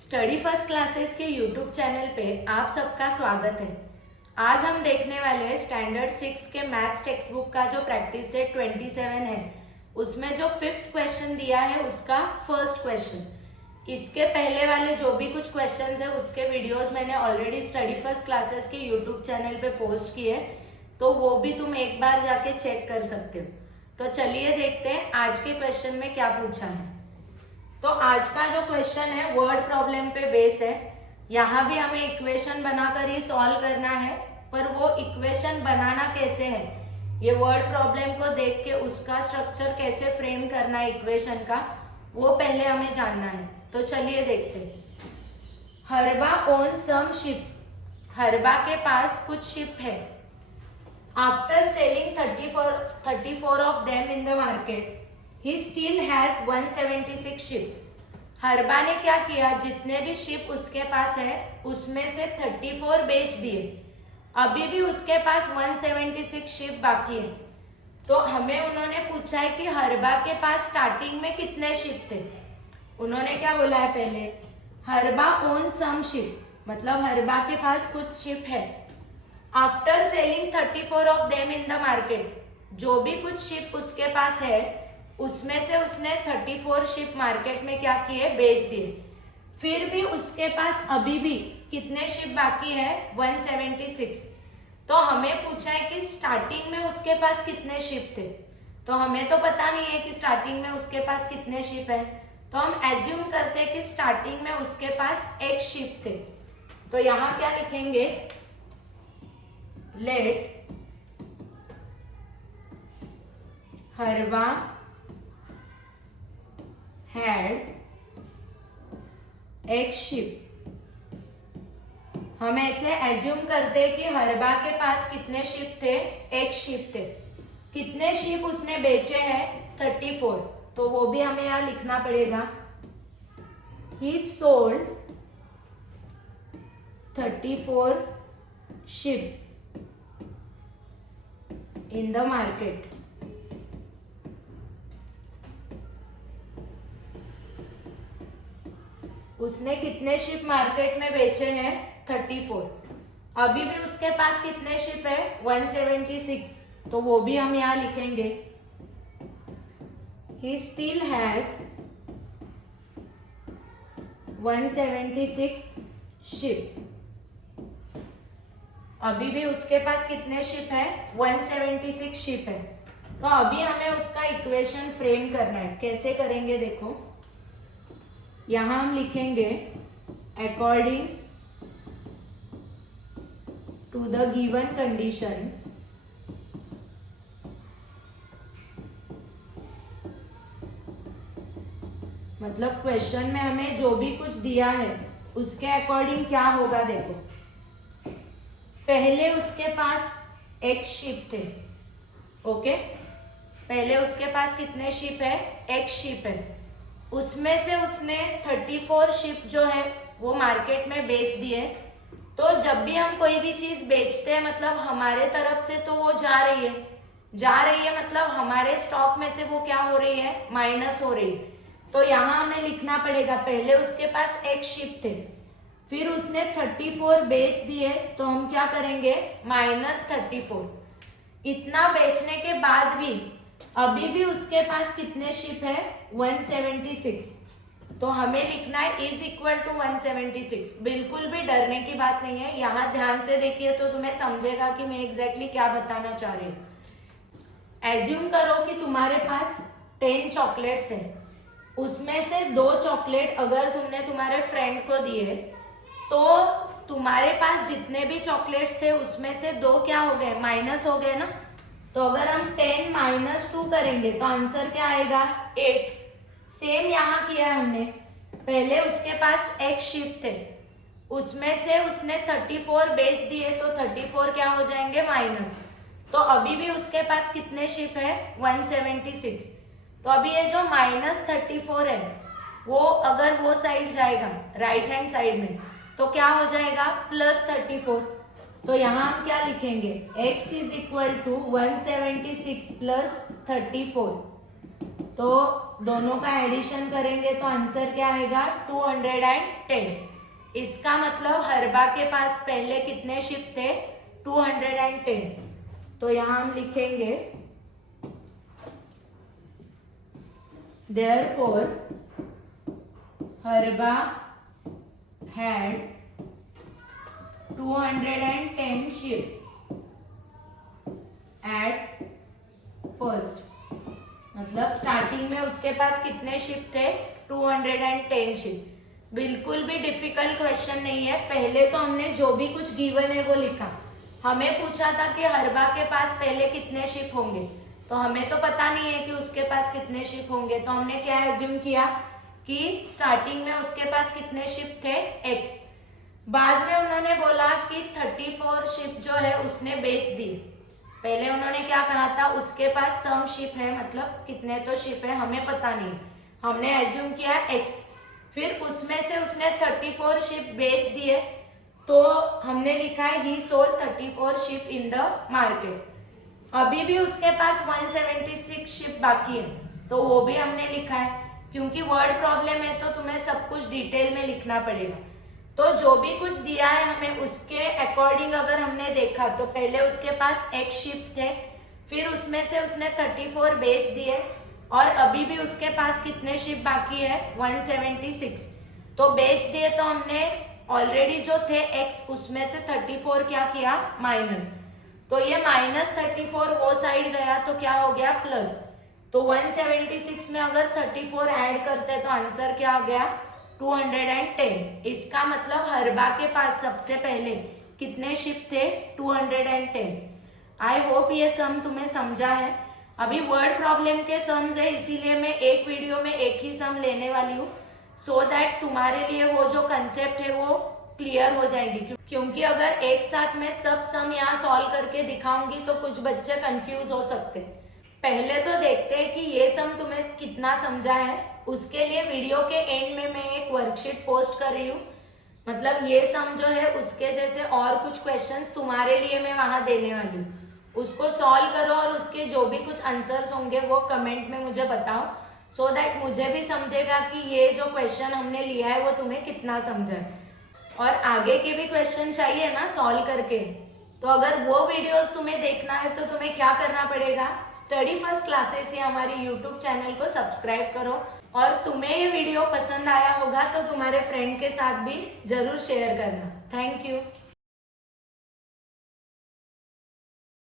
Study first classes के YouTube channel पे आप सबका स्वागत है। आज हम देखने वाले हैं स्टैंडर्ड 6 के मैथ्स टेक्स्ट बुक का जो प्रैक्टिस सेट 27 है, उसमें जो 5th क्वेश्चन दिया है उसका फर्स्ट क्वेश्चन। इसके पहले वाले जो भी कुछ क्वेश्चंस है उसके वीडियोस मैंने ऑलरेडी स्टडी फर्स्ट क्लासेस के यूट्यूब चैनल पे पोस्ट किए, तो वो भी तुम एक बार जाके चेक कर सकते हो। तो चलिए देखते हैं आज के क्वेश्चन में क्या पूछा है। तो आज का जो क्वेश्चन है वर्ड प्रॉब्लम पे बेस है। यहाँ भी हमें इक्वेशन बनाकर ही सॉल्व करना है, पर वो इक्वेशन बनाना कैसे है, ये वर्ड प्रॉब्लम को देख के उसका स्ट्रक्चर कैसे फ्रेम करना है इक्वेशन का, वो पहले हमें जानना है। तो चलिए देखते हैं। हरबा ओन सम शिप, हरबा के पास कुछ शिप है। After selling 34 of them in the market, he still has 176 ship. हरबा ने क्या किया, जितने भी शिप उसके पास है उसमें से 34 बेच दिए, अभी भी उसके पास 176 शिप बाकी है। तो हमें उन्होंने पूछा है कि हरबा के पास स्टार्टिंग में कितने शिप थे। उन्होंने क्या बोला है, पहले हरबा ओन सम शिप, मतलब हरबा के पास कुछ शिप है। After selling 34 of them in the market, जो भी कुछ शिप उसके पास है उसमें से उसने 34 शिप मार्केट में क्या किए, बेच दिए। फिर भी उसके पास अभी भी कितने शिप बाकी है, 176। तो हमें पूछा है कि स्टार्टिंग में उसके पास कितने शिप थे। तो हमें तो पता नहीं है कि स्टार्टिंग में उसके पास कितने शिप है, तो हम एज्यूम करते हैं कि स्टार्टिंग में उसके पास एक शिप थे। तो यहाँ क्या लिखेंगे, लेट हरबा had एक शिप। हम ऐसे एज्यूम करते कि हरबा के पास कितने शिप थे, एक शिप थे। कितने शिप उसने बेचे हैं, 34, तो वो भी हमें यहाँ लिखना पड़ेगा। He sold 34 ship in the market। उसने कितने शिप मार्केट में बेचे हैं, 34। अभी भी उसके पास कितने शिप है, 176, तो वो भी हम यहाँ लिखेंगे। He still has 176 ship. अभी भी उसके पास कितने शिप है, 176 शिप है। तो अभी हमें उसका इक्वेशन फ्रेम करना है। कैसे करेंगे देखो, यहां हम लिखेंगे according to the given condition मतलब क्वेश्चन में हमें जो भी कुछ दिया है उसके अकॉर्डिंग क्या होगा। देखो, पहले उसके पास एक शिप थे, ओके। पहले उसके पास कितने शिप है, एक शिप है। उसमें से उसने 34 शिप जो है वो मार्केट में बेच दिए। तो जब भी हम कोई भी चीज बेचते हैं, मतलब हमारे तरफ से तो वो जा रही है, मतलब हमारे स्टॉक में से वो क्या हो रही है, माइनस हो रही है। तो यहाँ हमें लिखना पड़ेगा, पहले उसके पास एक शिप थे, फिर उसने 34 बेच दिए, तो हम क्या करेंगे, -34। इतना बेचने के बाद भी अभी भी उसके पास कितने शिप है, 176। तो हमें लिखना है इज इक्वल टू 176। बिल्कुल भी डरने की बात नहीं है, यहाँ ध्यान से देखिए तो तुम्हें समझेगा कि मैं एग्जैक्टली क्या बताना चाह रही हूँ। एज्यूम करो कि तुम्हारे पास 10 चॉकलेट्स है, उसमें से 2 चॉकलेट अगर तुमने तुम्हारे फ्रेंड को दिए, तो तुम्हारे पास जितने भी चॉकलेट्स थे उसमें से 2 क्या हो गए, माइनस हो गए ना। तो अगर हम 10 - 2 करेंगे तो आंसर क्या आएगा, 8। सेम यहाँ किया हमने, पहले उसके पास एक शिप थे, उसमें से उसने 34 बेच दिए, तो 34 क्या हो जाएंगे, माइनस। तो अभी भी उसके पास कितने शिप है, 176। तो अभी ये जो -34 है वो अगर वो साइड जाएगा राइट हैंड साइड में, तो क्या हो जाएगा, +34। तो यहाँ हम क्या लिखेंगे, x इज इक्वल टू 176 + 34। तो दोनों का एडिशन करेंगे तो आंसर क्या आएगा 210। इसका मतलब हरबा के पास पहले कितने शिप थे 210। तो यहां हम लिखेंगे therefore हरबा had 210 शिप एट फर्स्ट। मतलब स्टार्टिंग में उसके पास कितने शिप थे 210 शिप। बिल्कुल भी डिफिकल्ट क्वेश्चन नहीं है। पहले तो हमने जो भी कुछ गिवन है वो लिखा। हमें पूछा था कि हरबा के पास पहले कितने शिप होंगे, तो हमें तो पता नहीं है कि उसके पास कितने शिप होंगे, तो हमने क्या एज्यूम किया कि स्टार्टिंग में उसके पास कितने शिप थे x। बाद में उन्होंने बोला कि 34 शिप जो है उसने बेच दी। पहले उन्होंने क्या कहा था उसके पास सम शिप है, मतलब कितने तो शिप है हमें पता नहीं, हमने एज्यूम किया x। फिर उसमें से उसने 34 शिप बेच दिए, तो हमने लिखा है ही sold 34 ship in the market. अभी भी उसके पास 176 शिप बाकी है, तो वो भी हमने लिखा है। क्योंकि वर्ड प्रॉब्लम है तो तुम्हें सब कुछ डिटेल में लिखना पड़ेगा। तो जो भी कुछ दिया है हमें उसके अकॉर्डिंग अगर हमने देखा तो पहले उसके पास x शिप थे, फिर उसमें से उसने 34 बेच दिए, और अभी भी उसके पास कितने शिप बाकी है 176। तो बेच दिए तो हमने ऑलरेडी जो थे x उसमें से 34 क्या किया माइनस। तो ये -34 वो साइड गया तो क्या हो गया प्लस। तो 176 में अगर 34 ऐड करते हैं तो आंसर क्या आ गया 210। इसका मतलब हरबा के पास सबसे पहले कितने शिप थे 210। आई होप ये सम तुम्हें समझा है। अभी वर्ड प्रॉब्लम के सम्स है, इसीलिए मैं एक वीडियो में एक ही सम लेने वाली हूँ, सो दैट तुम्हारे लिए वो जो कंसेप्ट है वो क्लियर हो जाएगी। क्योंकि अगर एक साथ मैं सब सम यहाँ सॉल्व करके दिखाऊंगी तो कुछ बच्चे कंफ्यूज हो सकते। पहले तो देखते हैं कि ये सम तुम्हें कितना समझा है। उसके लिए वीडियो के एंड में मैं एक वर्कशीट पोस्ट कर रही हूँ, मतलब ये सम जो है उसके जैसे और कुछ क्वेश्चंस तुम्हारे लिए मैं वहां देने वाली हूँ। उसको सॉल्व करो और उसके जो भी कुछ आंसर्स होंगे वो कमेंट में मुझे बताओ, सो दैट मुझे भी समझेगा कि ये जो क्वेश्चन हमने लिया है वो तुम्हें कितना समझा है। और आगे के भी क्वेश्चन चाहिए ना सॉल्व करके, तो अगर वो वीडियोस तुम्हें देखना है तो तुम्हें क्या करना पड़ेगा, स्टडी फर्स्ट क्लासेस या हमारी यूट्यूब चैनल को सब्सक्राइब करो। और तुम्हें ये वीडियो पसंद आया होगा तो तुम्हारे फ्रेंड के साथ भी जरूर शेयर करना। Thank you.